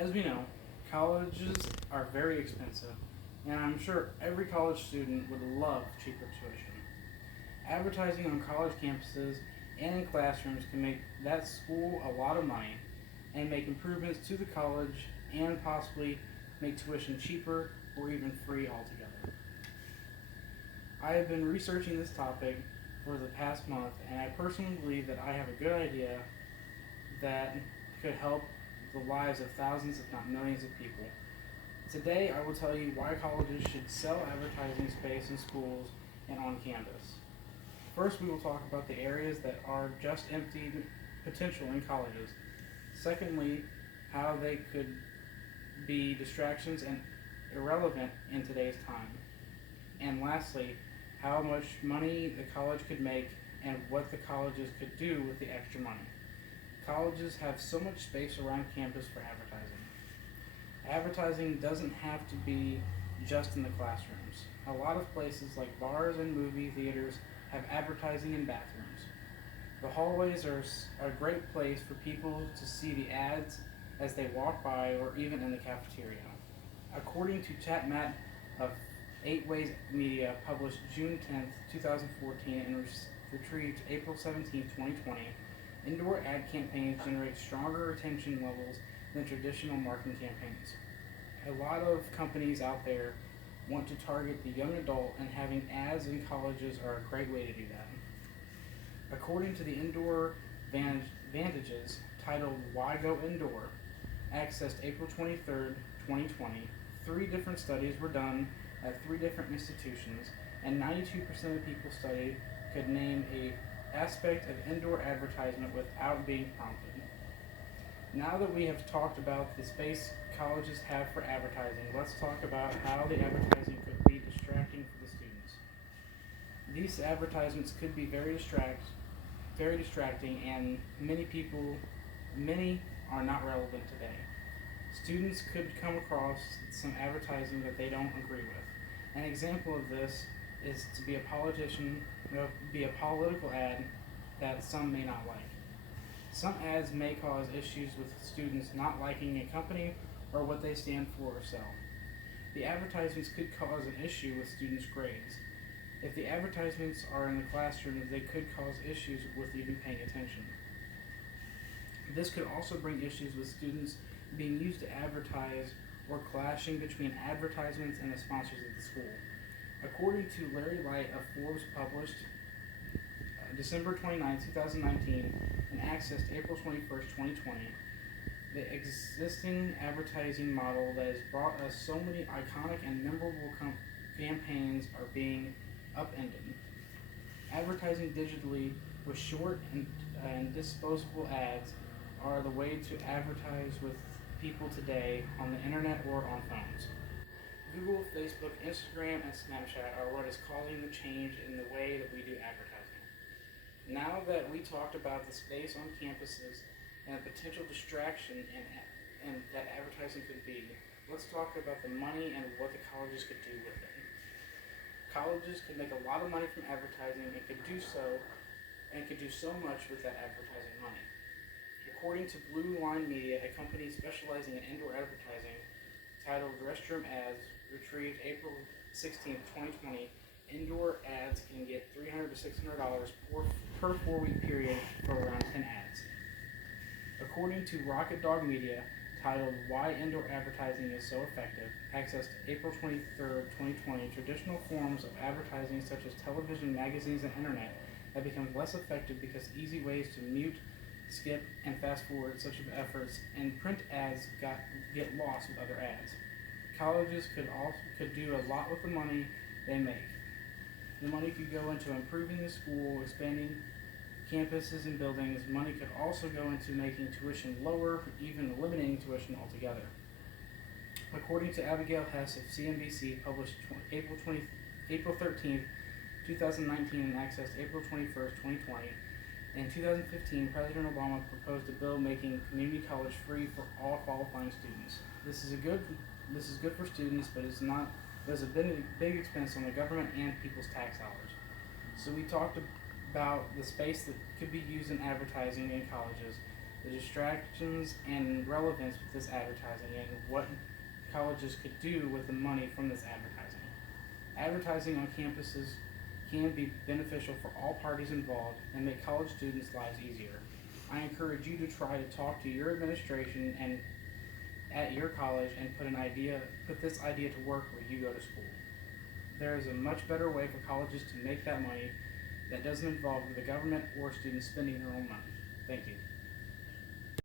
As we know, colleges are very expensive, and I'm sure every college student would love cheaper tuition. Advertising on college campuses and in classrooms can make that school a lot of money and make improvements to the college and possibly make tuition cheaper or even free altogether. I have been researching this topic for the past month, and I personally believe that I have a good idea that could help the lives of thousands, if not millions, of people. Today, I will tell you why colleges should sell advertising space in schools and on campus. First, we will talk about the areas that are just empty potential in colleges. Secondly, how they could be distractions and irrelevant in today's time. And lastly, how much money the college could make and what the colleges could do with the extra money. Colleges have so much space around campus for advertising. Advertising doesn't have to be just in the classrooms. A lot of places like bars and movie theaters have advertising in bathrooms. The hallways are a great place for people to see the ads as they walk by or even in the cafeteria. According to ChatMat of 8 Ways Media, published June 10th, 2014, and retrieved April 17th, 2020, indoor ad campaigns generate stronger retention levels than traditional marketing campaigns. A lot of companies out there want to target the young adult, and having ads in colleges are a great way to do that. According to the Indoor Vantages, titled Why Go Indoor, accessed April 23rd, 2020, 3 different studies were done at 3 different institutions, and 92% of people studied could name a aspect of indoor advertisement without being prompted. Now that we have talked about the space colleges have for advertising, let's talk about how the advertising could be distracting for the students. These advertisements could be very distracting, and many are not relevant today. Students could come across some advertising that they don't agree with. An example of this is to be a politician, be a political ad that some may not like. Some ads may cause issues with students not liking a company or what they stand for or sell. The advertisements could cause an issue with students' grades. If the advertisements are in the classroom, they could cause issues with even paying attention. This could also bring issues with students being used to advertise or clashing between advertisements and the sponsors of the school. According to Larry Light of Forbes, published December 29, 2019, and accessed April 21st, 2020, the existing advertising model that has brought us so many iconic and memorable campaigns are being upended. Advertising digitally with short and disposable ads are the way to advertise with people today on the internet or on phones. Google, Facebook, Instagram, and Snapchat are what is causing the change in the way that we do advertising. Now that we talked about the space on campuses and the potential distraction and that advertising could be, let's talk about the money and what the colleges could do with it. Colleges could make a lot of money from advertising and could do so much with that advertising money. According to Blue Line Media, a company specializing in indoor advertising, titled Restroom Ads, retrieved April 16th, 2020, indoor ads can get $300 to $600 per 4-week period for around 10 ads. According to Rocket Dog Media, titled Why Indoor Advertising is So Effective, accessed April 23rd, 2020, traditional forms of advertising such as television, magazines, and internet have become less effective because easy ways to mute, skip, and fast forward such efforts, and print ads get lost with other ads. Colleges could do a lot with the money they make. The money could go into improving the school, expanding campuses and buildings. Money could also go into making tuition lower, even eliminating tuition altogether. According to Abigail Hess of CNBC, published April 13th, 2019, and accessed April 21st, 2020, in 2015, President Obama proposed a bill making community college free for all qualifying students. This is good for students, but there's a big expense on the government and people's tax dollars. So we talked about the space that could be used in advertising in colleges. the distractions and relevance with this advertising and what colleges could do with the money from this advertising. Advertising on campuses can be beneficial for all parties involved and make college students' lives easier. I encourage you to try to talk to your administration and at your college and put this idea to work where you go to school. There is a much better way for colleges to make that money that doesn't involve the government or students spending their own money. Thank you.